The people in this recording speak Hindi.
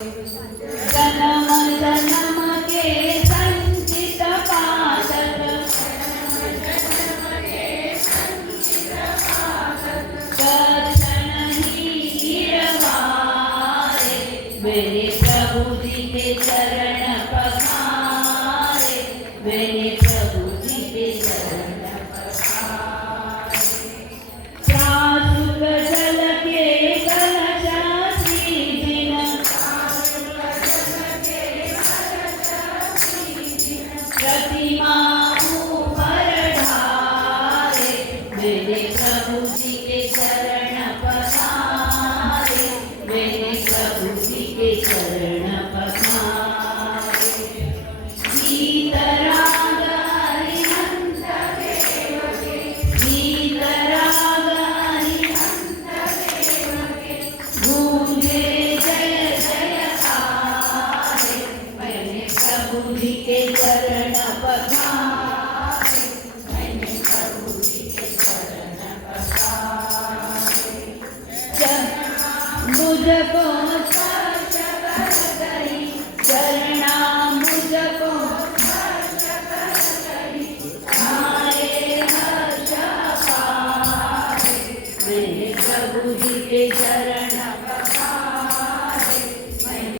जन्म जन्म के संचित पातक दर्शन ही गिरवारे मेरे प्रभु जी के चरण पखारे मेरे प्रभु जी के चरण पखारे प्रासुर जल के कलश प्रतिमा ऊपर ढारे मेरे प्रभु जी के चरण पखारे मेरे प्रभु जी के चरण पखारे गीतराग हरिहंस देव के गीतराग हरिहंस देव के गूंजे जय जयकारे मेरे प्रभु जी के चरण पखारे मैंने प्रभु जी के चरण पखारे मुझको स्पर्श कर गई चरणा मुझको स्पर्श कर गई आए हर्ष पाए मेरे प्रभु जी के चरण